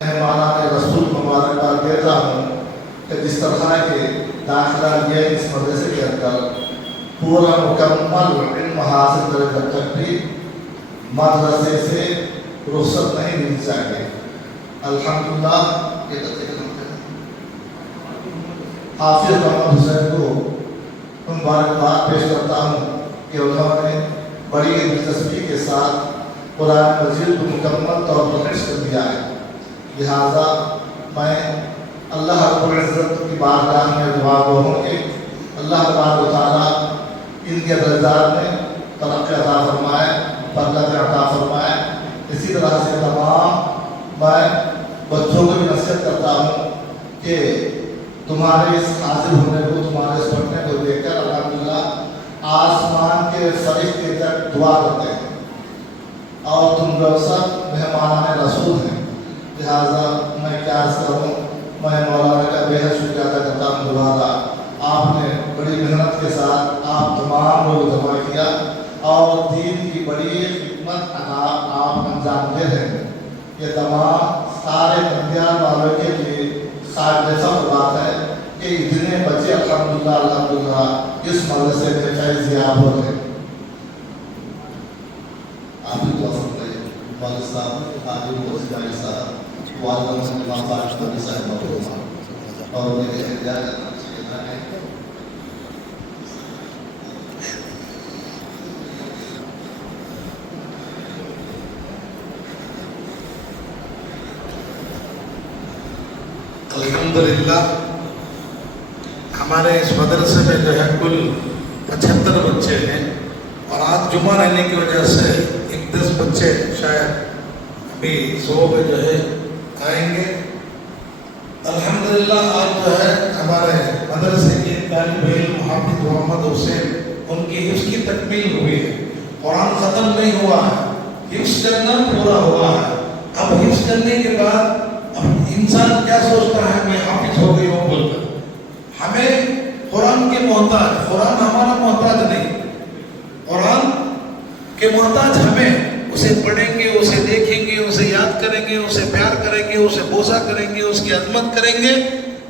مہمانان رسول مبارک دیتا ہوں کہ جس طرح کے داخلہ لیا اس مدرسے کے اندر پورا مکمل علم حاصل کرے جب تک بھی مدرسے سے رخصت نہیں مل چاہیے. الحمدللہ حافظ محمد حسین کو مبارکباد پیش کرتا ہوں کہ انہوں نے بڑی دلچسپی کے ساتھ قرآن مجید کو مکمل طور پر حفظ کر دیا ہے. لہذا میں اللہ رب العزت کی بارگاہ میں دعا گو ہوں کہ اللہ تبارک و تعالیٰ ان کے درجات میں ترقی عطا فرمائے، برکت عطا فرمائے. اسی طرح سے تمام میں بچوں کو بھی نصیحت کرتا ہوں کہ تمہارے اس حاصل ہونے کو، تمہارے اس پڑھنے کو دیکھ کر الحمدللہ آسمان کے فرشتے تک دعا کرتے ہیں اور تم لوگ سب مہمانان رسول ہیں. لہٰذا میں کیا عرض کروں، میں مولانا کا بے حد شکریہ ادا کرتا ہوں. دوبارہ آپ نے بڑی محنت کے ساتھ آپ تمام لوگ جمع کیا اور دین کی بڑی خدمت آپ انجام دے رہے ہیں. یہ تمام سارے بندیان والوں کے لیے قابل فخر بات ہے کہ اتنے بچے الحمدللہ اس مدرسے میں فیض یاب ہو رہے ہیں. آپ بھی دعا فرمائیے. والد صاحب، عالم وزیر صاحب، والدہ سے امام فارغ نبی صاحب اور میرے احتجاج ہے الحمدللہ. ہمارے اس مدرسے میں جو ہے کل 75 بچے ہیں اور آج جمعہ رہنے کی وجہ سے 10 بچے شاید ابھی صبح میں جو ہے آئیں گے. الحمدللہ آج جو ہے ہمارے مدرسے کے طالب علم حافظ محمد حسین ان کی حفظ کی تکمیل ہوئی ہے. قرآن ختم نہیں ہوا ہے، حفظ کرنا پورا ہوا ہے. اب حفظ کرنے کے بعد انسان کیا سوچتا ہے میں حافظ ہو گئی ہوں بول کر. ہمیں قرآن کے محتاج، قرآن ہمارا محتاج نہیں، قرآن کے محتاج ہمیں. اسے پڑھیں گے، اسے دیکھیں گے، اسے یاد کریں گے، اسے پیار کریں گے، اسے بوسا کریں گے، اس کی عظمت کریں گے.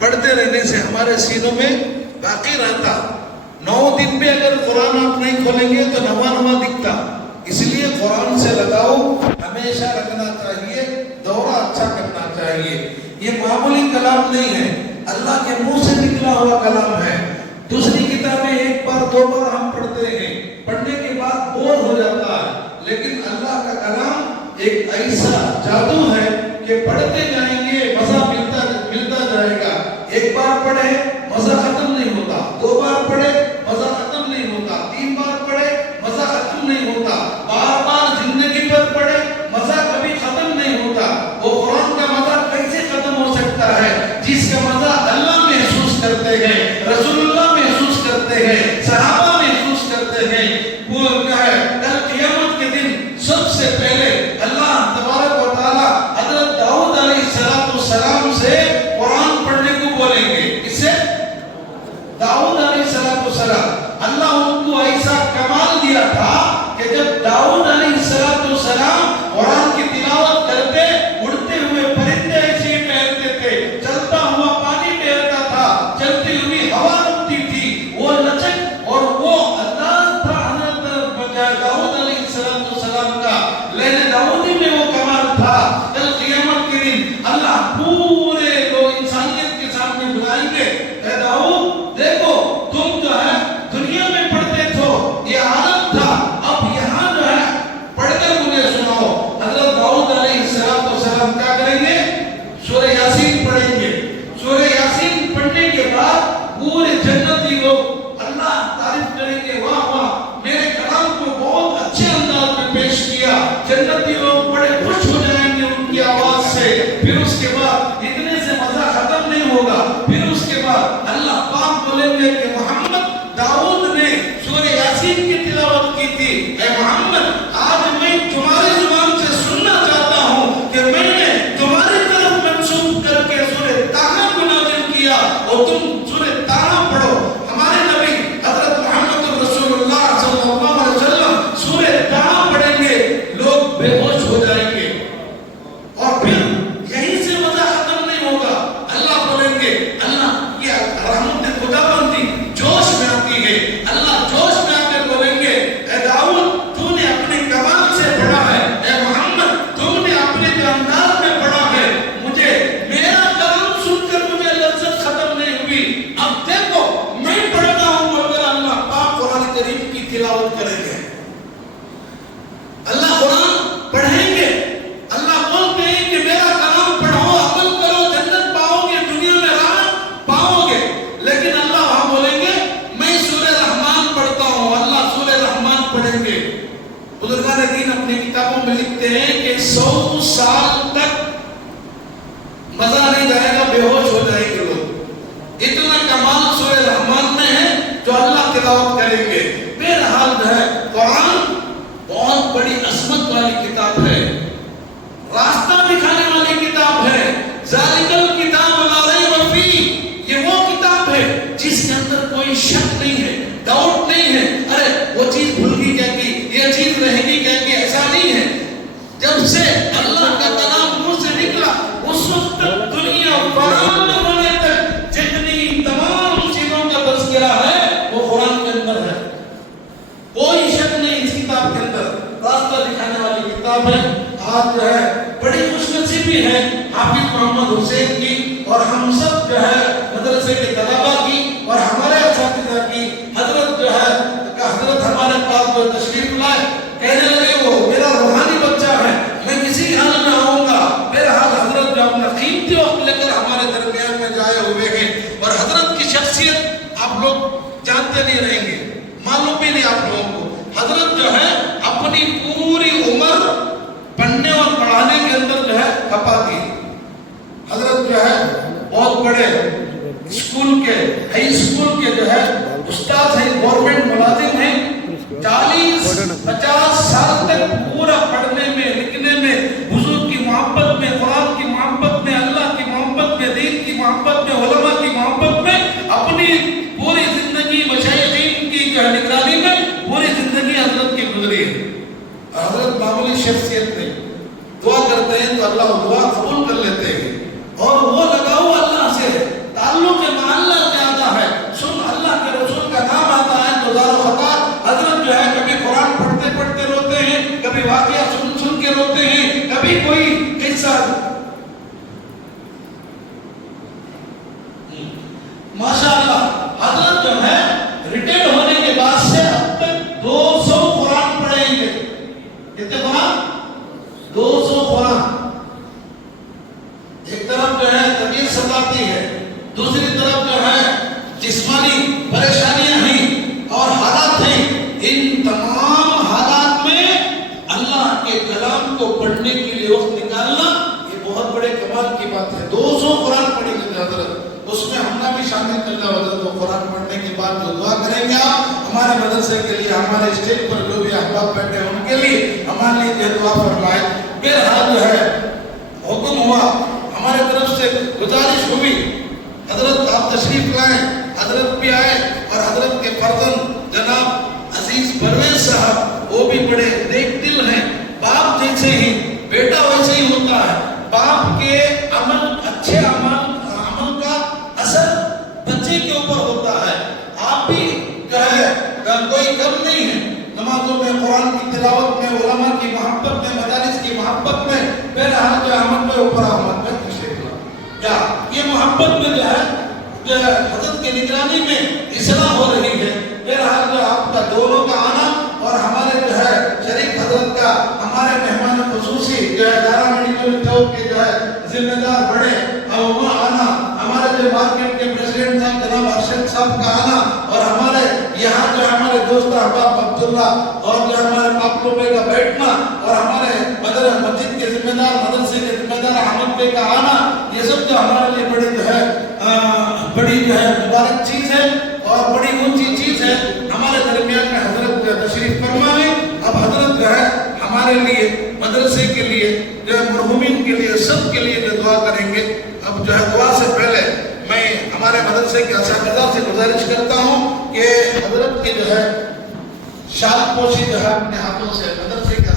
پڑھتے رہنے سے ہمارے سینوں میں باقی رہتا. 9 دن میں اگر قرآن آپ نہیں کھولیں گے تو نواں دکھتا. اس لیے قرآن سے لگاؤ ہمیشہ رکھنا چاہیے، دورہ اچھا کرنا چاہیے. یہ معمولی کلام نہیں ہے، اللہ کے منہ سے نکلا ہوا کلام ہے. دوسری کتابیں 1 بار 2 بار ہم پڑھتے ہیں، پڑھنے کے بعد بور ہو جاتا ہے. لیکن اللہ کا کلام ایک ایسا جادو ہے کہ پڑھتے جائیں گے مزہ ملتا جائے گا. 1 بار پڑھے مزہ ختم نہیں ہوتا، 2 بار پڑھے مزہ ختم نہیں ہوتا، 3 بار پڑھے مزہ ختم نہیں ہوتا، بار بار زندگی پر پڑھے مزہ کبھی ختم نہیں ہوتا. وہ قرآن کا مزہ کیسے ختم ہو سکتا ہے جس کا مزہ اللہ محسوس کرتے ہیں، رسول اللہ محسوس کرتے ہیں، صحابہ محسوس کرتے ہیں. وہ کیا ہے، کل قیامت کے دن سب سے پہلے اللہ تبارک و تعالیٰ حضرت داؤد علیہ السلام سے قرآن پڑھنے کو بولیں گے. اس سے داؤد علیہ السلام اللہ ان کو ایسا کمال دیا تھا کہ جب داؤد علیہ السلام قرآن کی تلاوت کرتے، اڑتے ہوئے پرندے ایسے ہی ٹہلتے تھے، چلتا ہوا پانی ٹہلتا تھا، چلتی ہوئی ہوا رکتی تھی، وہ لچک اور وہ انداز تھا حضرت داؤد علیہ السلام کا. لیکن داؤدی میں وہ کمال تھا. کل قیامت کے دن اللہ پورے لوگ انسانیت کے سامنے بلائیں گے، اے داؤد دیکھو تم جو ہے دنیا میں پڑھتے تھو، یہ عادت تھا، اب یہاں جو ہے پڑھ کر مجھے سناؤ. حضرت داؤد علیہ السلام کیا کریں گے؟ سورہ یاسین پڑھیں گے. سورہ یاسین پڑھنے کے بعد پورے جنتی لوگ اللہ تعریف کریں گے، واہ واہ میرے کلام کو بہت اچھے انداز میں پیش کیا. جنتی لوگ بڑے خوش ہو جائیں گے ان کی آواز سے. پھر اس کے بعد اتنے سے مزہ ختم نہیں ہوگا. پھر اس کے بعد اللہ پاک بولیں گے کہ محمد داؤد نے سورہ یاسین کی تلاوت کی تھی، اے محمد آج میں تمہاری زبان سے سننا چاہتا ہوں کہ میں نے تمہاری طرف منسوب کر کے سورہ طٰہٰ کو نازل کیا اور تم سورہ طٰہٰ پڑھو. ہمارے نبی حضرت محمد رسول اللہ صلی اللہ علیہ وسلم سورہ طٰہٰ پڑھیں گے، لوگ بے ہوش ہو جائیں گے. اور پھر یہیں سے میں لکھتے ہیں کہ 100 سال تک مزہ نہیں جائے گا، بے ہوش ہو جائیں گے لوگ. اتنا کمال سورہ رحمان میں ہے جو اللہ تلاوت کریں گے. بہرحال جو ہے قرآن بہت بڑی عظمت والی کتاب ہے، راستہ دکھانے والی کتاب ہے. ذالک الکتاب لا ریب فیہ، یہ وہ کتاب ہے جس کے اندر کوئی شک نہیں ہے، ڈاؤٹ نہیں ہے. ارے وہ چیز بھول گئی کیا کی، یہ چیز رہے گی کیا کی، ایسا نہیں ہے. جب سے اللہ کا کلام منہ سے نکلا اس وقت تک دنیا فان ہونے تک جتنی تمام چیزوں کا تذکرہ ہے وہ قرآن کے اندر ہے. کوئی شک نہیں اس کتاب کے اندر، راستہ دکھانے والی کتاب ہے. آج جو ہے بڑی خوش نصیبی ہے حافظ محمد حسین کی اور ہم سب جو ہے مدرسے کے طلباء کی اور ہمارے اساتذہ کی. حضرت جو ہے حضرت ہمارے پاس جو تشریف لائے، کہنے لگے وہ میرا روحانی بچہ ہے، میں کسی حال میں آؤں گا. بہرحال حضرت جو اپنا قیمتی وقت لے کر ہمارے درمیان میں جائے ہوئے ہیں. اور حضرت کی شخصیت آپ لوگ جانتے نہیں رہیں گے، معلوم بھی نہیں آپ لوگوں کو. حضرت جو ہے اپنی پوری عمر پڑھنے اور پڑھانے کے اندر جو ہے کھپا دی. حضرت جو ہے بہت بڑے اسکول کے ہائی اسکول کے جو ہے استاد ہیں، گورنمنٹ ملازم ہیں. 40-50 سال تک پورا پڑھنے میں، لکھنے میں، حضور کی محبت میں، قرآن کی محبت میں، اللہ کی محبت میں، دین کی محبت میں، علماء کی محبت میں اپنی پوری زندگی مشائخین کی جو ہے نگرانی میں پوری زندگی حضرت کی گزری ہے. حضرت معمولی شخصیت نہیں، دعا کرتے ہیں تو اللہ دعا قبول کر لیتے ہیں. اور وہ لگاؤ اللہ سے ہے، تعلق مع اللہ زیادہ ہے. سن اللہ کے رسول کا نام آتا ہے تو زار و خطا. حضرت جو ہے کبھی قرآن پڑھتے پڑھتے روتے ہیں، کبھی واقعہ سن سن کے روتے ہیں، کبھی کوئی قصہ. ماشاءاللہ حضرت جو ہے ریٹائر ہونے کے بعد سے اب تک 200 قرآن پڑھیں گے. کتنے قرآن؟ 200 قرآن. ایک طرف جو ہے طبیعت ستاتی ہے، دوسری طرف جو ہے جسمانی پریشانیاں ہیں اور حالات ہیں. ان تمام حالات میں اللہ کے کلام کو پڑھنے کے لیے وقت نکالنا یہ بہت بڑے کمال کی بات ہے. 200 قرآن پڑھیں گے حضرت، اس میں ہم نے بھی شامل کرنا. حضرت کو قرآن پڑھنے کے بعد جو دعا کریں گے آپ ہمارے مدرسے کے لیے، ہمارے اسٹیج پر جو بھی احباب بیٹھے ہیں ان کے لیے ہمارے لیے دعا فرمائے. بہرحال جو ہے حکم ہوا، ہمارے طرف سے گزارش ہوئی، حضرت آپ تشریف لائیں. حضرت بھی آئے اور حضرت کے فرزند جناب عزیز پرویز صاحب وہ بھی بڑے نیک دل ہیں. باپ جیسے ہی بیٹا ویسے ہی ہوتا ہے. باپ کے عمل، اچھے عمل کا اثر بچے کے اوپر ہوتا ہے. آپ بھی جو ہے کوئی کم نہیں ہے نمازوں میں، قرآن کی تلاوت میں، علماء کی محبت میں، مدارس کی محبت میں. بہرحال جو احمد میں اوپر احمد میں کیا یہ محبت میں جو ہے حضرت کی نگرانی میں اصلاح ہو رہی ہے. بہرحال جو آپ کا دونوں کا آنا اور ہمارے جو ہے شریف حضرت کا، ہمارے مہمان خصوصی جو ہے دارا میڈیکل چوک کے جو ہے ذمہ دار بڑے اور وہاں آنا، ہمارے جو مارکیٹ کے پریزیڈنٹ صاحب جناب ارشد صاحب کا آنا اور ہمارے یہاں جو ہمارے دوست احباب عبداللہ اور جو ہمارے پاپلو بے کا بیٹھنا اور ہمارے مسجد کے ذمہ دار، مدرسے کے ذمہ دار احمد بے کا آنا، یہ سب جو ہمارے لیے بڑی جو ہے مبارک چیز ہے اور بڑی اونچی چیز ہے. ہمارے درمیان میں حضرت تشریف فرما ہے. اب حضرت جو ہے ہمارے لیے، مدرسے کے لیے، جو ہے مرحومین کے لیے، سب کے لیے جو دعا کریں گے. اب جو ہے دعا سے پہلے میں ہمارے مدرسے کے اساتذہ سے گزارش کرتا ہوں کہ حضرت کی جو ہے شال پوشی جو ہے اپنے ہاتھوں سے مدرسے کے